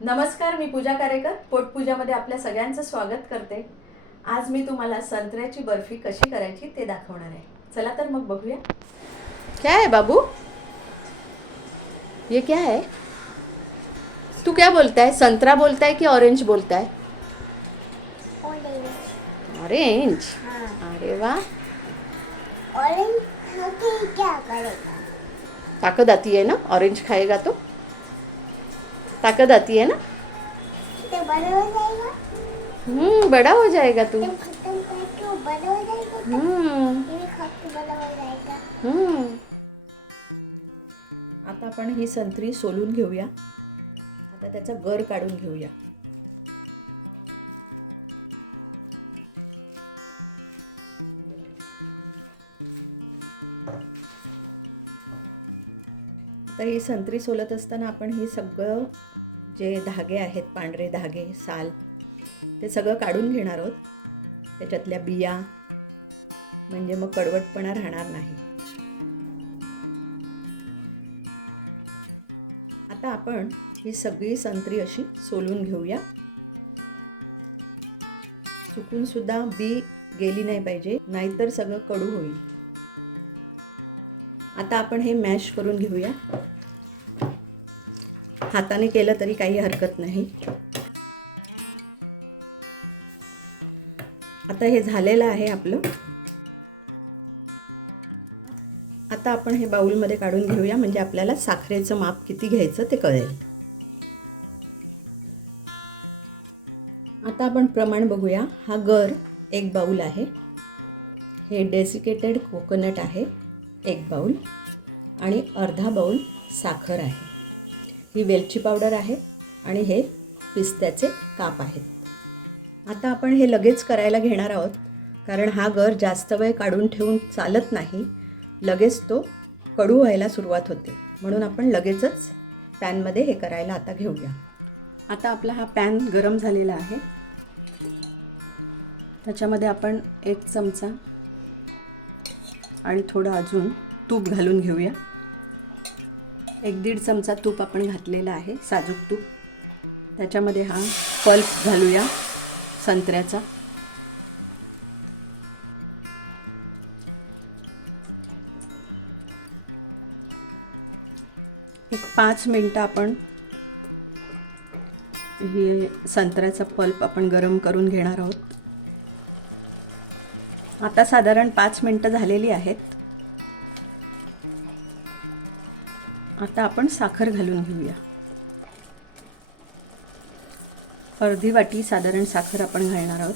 नमस्कार, मी पूजा कारेकर पोटपूजामध्ये आपल्या सगळ्यांचं स्वागत करते। आज मी तुम्हाला संत्र्याची बर्फी कशी करायची ते दाखवणार आहे। चला तर मग बघूया। क्या है बाबू, ये क्या है? तू क्या बोलता है, संतरा बोलता है कि ऑरेंज बोलता है? ऑरेंज। ऑरेंज। हाँ। अरे वाह, ऑरेंज खा के क्या करेगा? ताकत आती है ना, ऑरेंज खाएगा तो ताकत आती है ना। तो बड़ा हो जाएगा। बड़ा हो जाएगा तू। तुम खत्म करके वो बड़ा हो जाएगा। ये खा के बड़ा हो जाएगा। आता आपण ही संत्री सोलून घेऊया। आता त्याचा गर काढून घेऊया। आता ही संत्री सोलत असताना आपण ही सगळं जे धागे आहेत, पांढरे धागे, साल, ते सगळं काढून घेणार आहोत। त्याच्यातल्या बिया, म्हणजे मग कडवटपणा राहणार नाही। आता आपण ही सगळी संत्री अशी सोलून घेऊया। चुकून सुद्धा बी गेली नाही पाहिजे, नाहीतर सगळं कडू होईल। आता आपण हे मॅश करून घेऊया। हाताने केलं तरी काही हरकत नाही। आता हे झालेलं आहे आपलं। आता आपण हे बाउलमध्ये काढून घेऊया, म्हणजे आपल्याला साखरेचं माप किती घ्यायचं ते कळेल। आता आपण प्रमाण बघूया। हा गर 1 बाउल आहे, हे डेसिकेटेड कोकोनट आहे 1 बाउल, आणि अर्धा बाउल साखर आहे। ही वेलची पावडर आहे आणि हे पिस्त्याचे काप आहेत। आता आपण हे लगेच करायला घेणार आहोत, कारण हा गर जास्त वेळ काढून ठेवून चालत नाही, लगेच तो कडू व्हायला सुरुवात होते। म्हणून आपण लगेचच पॅनमध्ये हे करायला आता घेऊया। आता आपला हा पॅन गरम झालेला आहे। त्याच्यामध्ये आपण 1 चमचा आणि थोडं अजून तूप घालून घेऊया। 1-1.5 चमचा तूप आपण घातलेला आहे, साजूक तूप। त्याच्यामध्ये हा पल्प घालूया संत्र्याचा। एक 5 मिनिटं आपण हे संत्र्याचा पल्प आपण गरम करून घेणार आहोत। आता साधारण 5 मिनिटं झालेली आहेत। आता आपण साखर घालून घेऊया। अर्धी वाटी साधारण साखर आपण घालणार आहोत।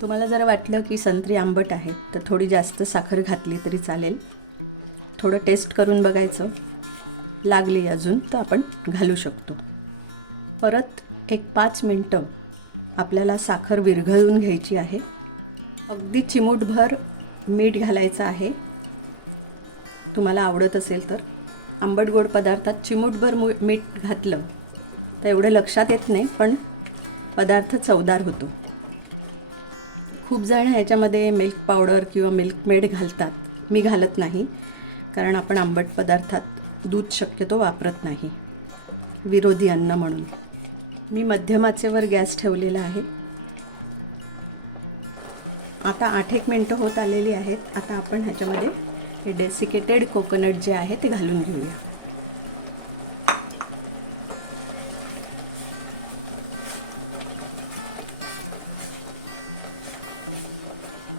तुम्हाला जर वाटलं की संत्री आंबट आहे तर थोडी जास्त साखर घातली तरी चालेल। थोडं टेस्ट करून बघायचं, लागली अजून तर आपण घालू शकतो। परत एक 5 मिनिटं आपल्याला साखर विरघळून घ्यायची आहे। अगदी चिमूटभर मीठ घालायचं आहे। तुम्हाला आवडत असेल तर आंबट गोड पदार्थात चिमूटभर मीठ घातलं तर एवढं लक्षात येत नाही, पण पदार्थ चवदार होतो। खूप जण ह्याच्यामध्ये मिल्क पावडर किंवा मिल्क मेड घालतात, मी घालत नाही, कारण आपण आंबट पदार्थात दूध शक्यतो वापरत नाही, विरोधी अन्न म्हणून। मी मध्यम आचेवर गॅस ठेवलेला आहे। आता 8-1 मिनिटं होत आलेली आहेत। आता आपण ह्याच्यामध्ये हे डेसिकेटेड कोकोनट जे आहे ते घालून घेऊया।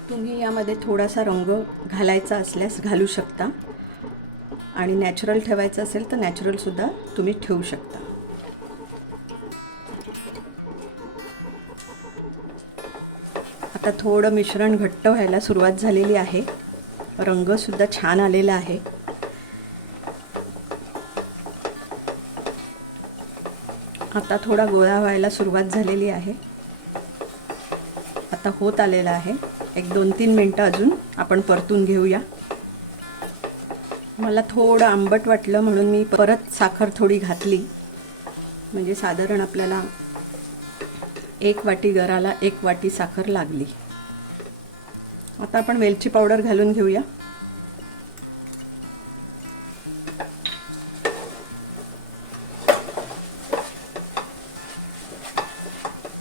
तुम्ही यामध्ये थोडासा रंग घालायचा असल्यास घालू शकता, आणि नॅचरल ठेवायचं असेल तर नॅचरलसुद्धा तुम्ही ठेवू शकता। आता थोडं मिश्रण घट्ट व्हायला सुरुवात झालेली आहे, रंगसुद्धा छान आलेला आहे। आता थोडा गोळा व्हायला सुरुवात झालेली आहे, आता होत आलेला आहे। एक 2-3 मिनिटं अजून आपण परतून घेऊया। मला थोडं आंबट वाटलं म्हणून मी परत साखर थोडी घातली, म्हणजे साधारण आपल्याला 1 वाटी गराला 1 वाटी साखर लागली। आता आपण वेलची पावडर घालून घेऊया।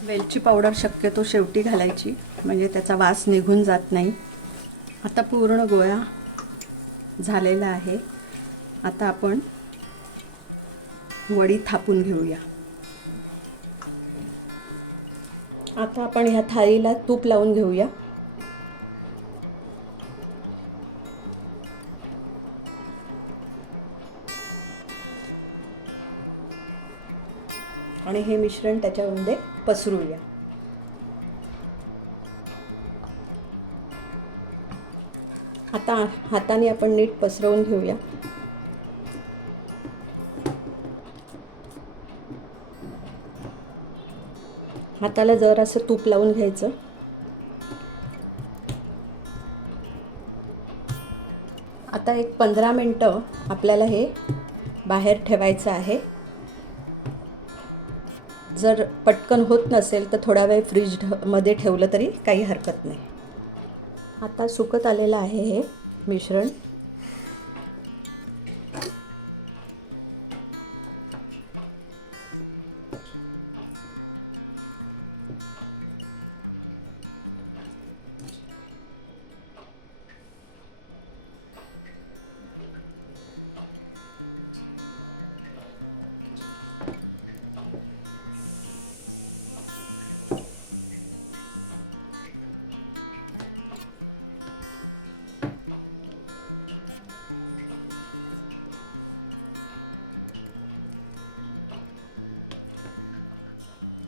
वेलची पावडर शक्यतो शेवटी घालायची, म्हणजे त्याचा वास निघून जात नाही. आता पूर्ण गोळा झालेला आहे. आता आपण वडी थापून घेऊया. आता आपण ह्या थाळीला तूप लावून घेऊया. आणि हे मिश्रण त्याच्यामध्ये पसरूया. आता हाताने आपण नीट पसरवून घेऊया. हाताला जरासं तूप लावून घ्यायचं. आता एक 15 मिनटं आपल्याला हे बाहेर ठेवायचं आहे. जर पटकन होत नसेल तर थोडा वेळ फ्रीजमध्ये ठेवलं तरी काही हरकत नाही. आता सुकत आलेलं आहे हे मिश्रण.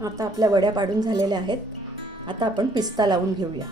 आता आपल्या वड्या पाडून झालेल्या आहेत. आता आपण पिस्ता लावून घेऊया.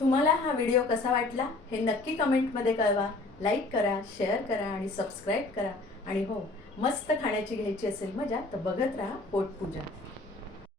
तुम्हाला हा व्हिडिओ कसा वाटला हे नक्की कमेंटमध्ये कळवा. लाईक करा, शेअर करा आणि सबस्क्राईब करा. आणि हो, मस्त खाण्याची घ्यायची असेल मजा तर बघत राहा पोटपूजा.